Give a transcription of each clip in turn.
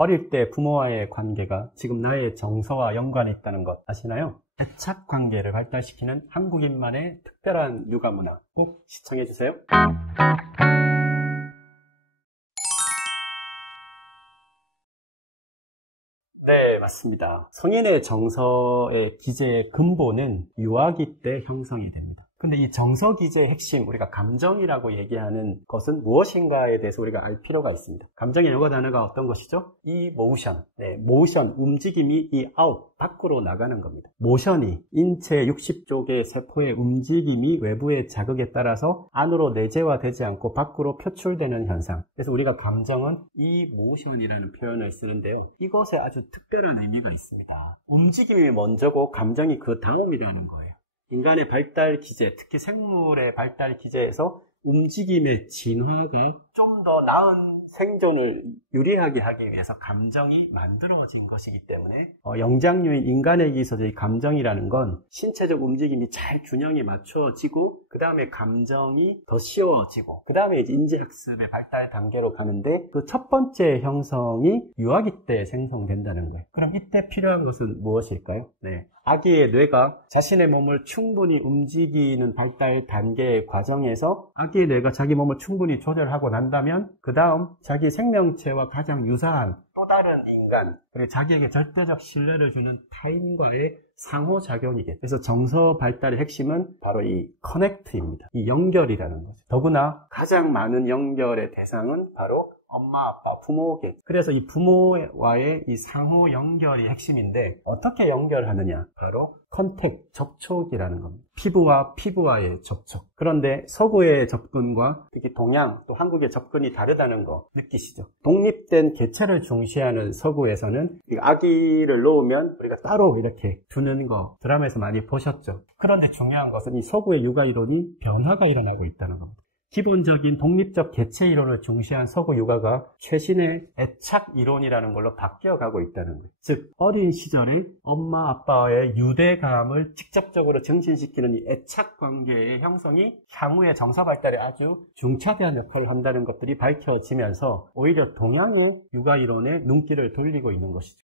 어릴 때 부모와의 관계가 지금 나의 정서와 연관이 있다는 것 아시나요? 애착 관계를 발달시키는 한국인만의 특별한 육아 문화 꼭 시청해 주세요. 네, 맞습니다. 성인의 정서의 기제의 근본은 유아기 때 형성이 됩니다. 근데 이 정서 기제의 핵심, 우리가 감정이라고 얘기하는 것은 무엇인가에 대해서 우리가 알 필요가 있습니다. 감정의 영어 단어가 어떤 것이죠? 모션. 네, 모션, 움직임이 이 아웃, 밖으로 나가는 겁니다. 모션이 인체 60쪽의 세포의 움직임이 외부의 자극에 따라서 안으로 내재화되지 않고 밖으로 표출되는 현상. 그래서 우리가 감정은 이 모션이라는 표현을 쓰는데요. 이것에 아주 특별한 의미가 있습니다. 움직임이 먼저고 감정이 그 다음이라는 거예요. 인간의 발달 기제, 특히 생물의 발달 기제에서 움직임의 진화가 좀 더 나은 생존을 유리하게 하기 위해서 감정이 만들어진 것이기 때문에 영장류인 인간에게 있어서 이 감정이라는 건 신체적 움직임이 잘 균형이 맞춰지고 그 다음에 감정이 더 쉬워지고 그 다음에 이제 인지학습의 발달 단계로 가는데 그 첫 번째 형성이 유아기 때 생성된다는 거예요. 그럼 이때 필요한 것은 무엇일까요? 네. 아기의 뇌가 자신의 몸을 충분히 움직이는 발달 단계의 과정에서 아기의 뇌가 자기 몸을 충분히 조절하고 난다면 그 다음 자기 생명체와 가장 유사한 또 다른 인간 그리고 자기에게 절대적 신뢰를 주는 타인과의 상호작용이겠죠. 그래서 정서 발달의 핵심은 바로 이 커넥트입니다. 이 연결이라는 거죠. 더구나 가장 많은 연결의 대상은 바로 엄마, 아빠, 부모겠죠. 그래서 이 부모와의 이 상호 연결이 핵심인데 어떻게 연결하느냐? 바로 컨택, 접촉이라는 겁니다. 피부와 피부와의 접촉. 그런데 서구의 접근과 특히 동양, 또 한국의 접근이 다르다는 거 느끼시죠? 독립된 개체를 중시하는 서구에서는 아기를 놓으면 우리가 따로 이렇게 두는 거 드라마에서 많이 보셨죠? 그런데 중요한 것은 이 서구의 육아 이론이 변화가 일어나고 있다는 겁니다. 기본적인 독립적 개체 이론을 중시한 서구 육아가 최신의 애착 이론이라는 걸로 바뀌어가고 있다는 거예요. 즉 어린 시절에 엄마 아빠의 유대감을 직접적으로 증진시키는 이 애착 관계의 형성이 향후의 정서 발달에 아주 중차대한 역할을 한다는 것들이 밝혀지면서 오히려 동양의 육아 이론에 눈길을 돌리고 있는 것이죠.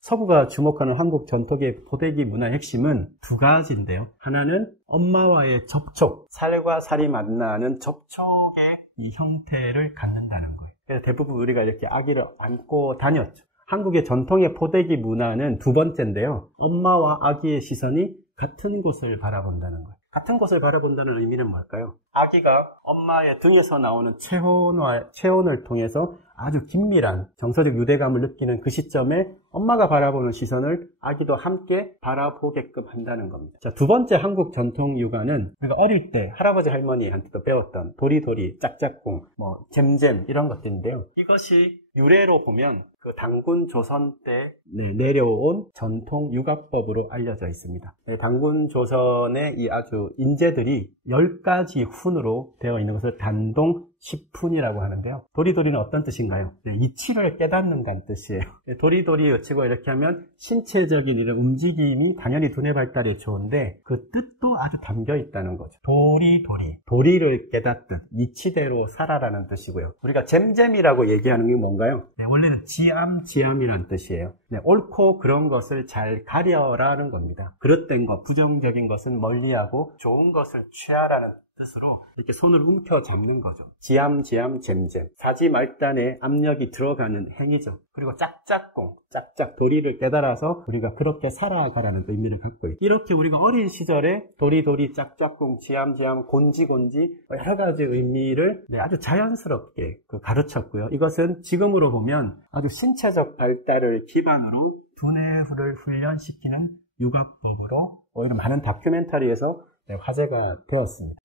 서구가 주목하는 한국 전통의 포대기 문화의 핵심은 두 가지인데요. 하나는 엄마와의 접촉, 살과 살이 만나는 접촉의 이 형태를 갖는다는 거예요. 그래서 대부분 우리가 이렇게 아기를 안고 다녔죠. 한국의 전통의 포대기 문화는 두 번째인데요. 엄마와 아기의 시선이 같은 곳을 바라본다는 거예요. 같은 곳을 바라본다는 의미는 뭘까요? 아기가 엄마의 등에서 나오는 체온을 통해서 아주 긴밀한 정서적 유대감을 느끼는 그 시점에 엄마가 바라보는 시선을 아기도 함께 바라보게끔 한다는 겁니다. 자, 두 번째 한국 전통 육아는 우리가 어릴 때 할아버지 할머니한테도 배웠던 도리도리, 짝짝꿍, 잼잼 이런 것들인데요. 이것이 유래로 보면 그 단군 조선 때 내려온 전통 육아법으로 알려져 있습니다. 단군 조선의 이 아주 인재들이 10가지 훈으로 되어 있는 것을 단동 10훈이라고 하는데요. 도리도리는 어떤 뜻인가요? 이치를 깨닫는다는 뜻이에요. 도리도리 외치고 이렇게 하면 신체적인 이런 움직임이 당연히 두뇌 발달에 좋은데 그 뜻도 아주 담겨 있다는 거죠. 도리도리, 도리를 깨닫듯 이치대로 살아라는 뜻이고요. 우리가 잼잼이라고 얘기하는 게 뭔가요? 원래는 지암이라는 뜻이에요. 옳고 그런 것을 잘 가려라는 겁니다. 그릇된 것, 부정적인 것은 멀리하고 좋은 것을 취하라는 뜻으로 이렇게 손을 움켜 잡는 거죠. 지암, 잼잼. 사지 말단에 압력이 들어가는 행위죠. 그리고 짝짝꿍, 짝짝 도리를 깨달아서 우리가 그렇게 살아가라는 의미를 갖고 있죠. 이렇게 우리가 어린 시절에 도리도리, 짝짝꿍, 지암, 곤지 여러 가지 의미를 아주 자연스럽게 가르쳤고요. 이것은 지금으로 보면 아주 신체적 발달을 기반으로 두뇌를 훈련시키는 육아법으로 오히려 많은 다큐멘터리에서 화제가 되었습니다.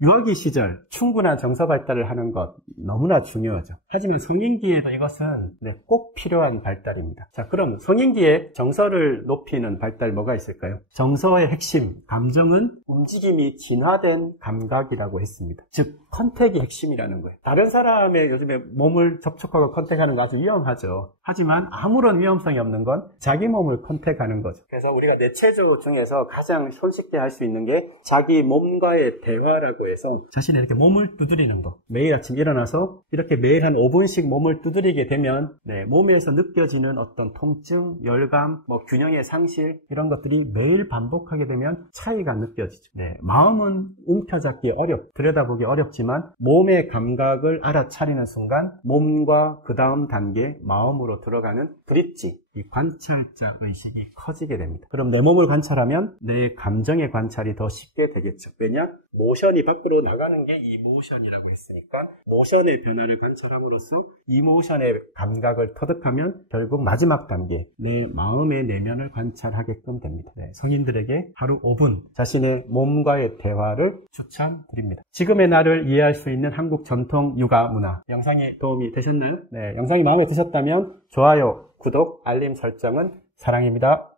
유아기 시절 충분한 정서 발달을 하는 것 너무나 중요하죠. 하지만 성인기에도 이것은 꼭 필요한 발달입니다. 자, 그럼 성인기에 정서를 높이는 발달 뭐가 있을까요? 정서의 핵심, 감정은 움직임이 진화된 감각이라고 했습니다. 즉 컨택이 핵심이라는 거예요. 다른 사람의 요즘에 몸을 접촉하고 컨택하는 거 아주 위험하죠. 하지만 아무런 위험성이 없는 건 자기 몸을 컨택하는 거죠. 그래서 우리가 뇌체조 중에서 가장 손쉽게 할 수 있는 게 자기 몸과의 대화라고 하라고 해서 자신의 이렇게 몸을 두드리는 거. 매일 아침 일어나서 이렇게 매일 한 5분씩 몸을 두드리게 되면 몸에서 느껴지는 어떤 통증, 열감, 균형의 상실 이런 것들이 매일 반복하게 되면 차이가 느껴지죠. 마음은 움켜잡기 들여다보기 어렵지만 몸의 감각을 알아차리는 순간 몸과 그 다음 단계 마음으로 들어가는 브릿지, 이 관찰자 의식이 커지게 됩니다. 그럼 내 몸을 관찰하면 내 감정의 관찰이 더 쉽게 되겠죠. 왜냐? 모션이 밖으로 나가는 게 이 모션이라고 했으니까 모션의 변화를 관찰함으로써 이 모션의 감각을 터득하면 결국 마지막 단계, 내 마음의 내면을 관찰하게끔 됩니다. 성인들에게 하루 5분 자신의 몸과의 대화를 추천드립니다. 지금의 나를 이해할 수 있는 한국 전통 육아 문화, 영상이 도움이 되셨나요? 영상이 마음에 드셨다면 좋아요, 구독, 알림 설정은 사랑입니다.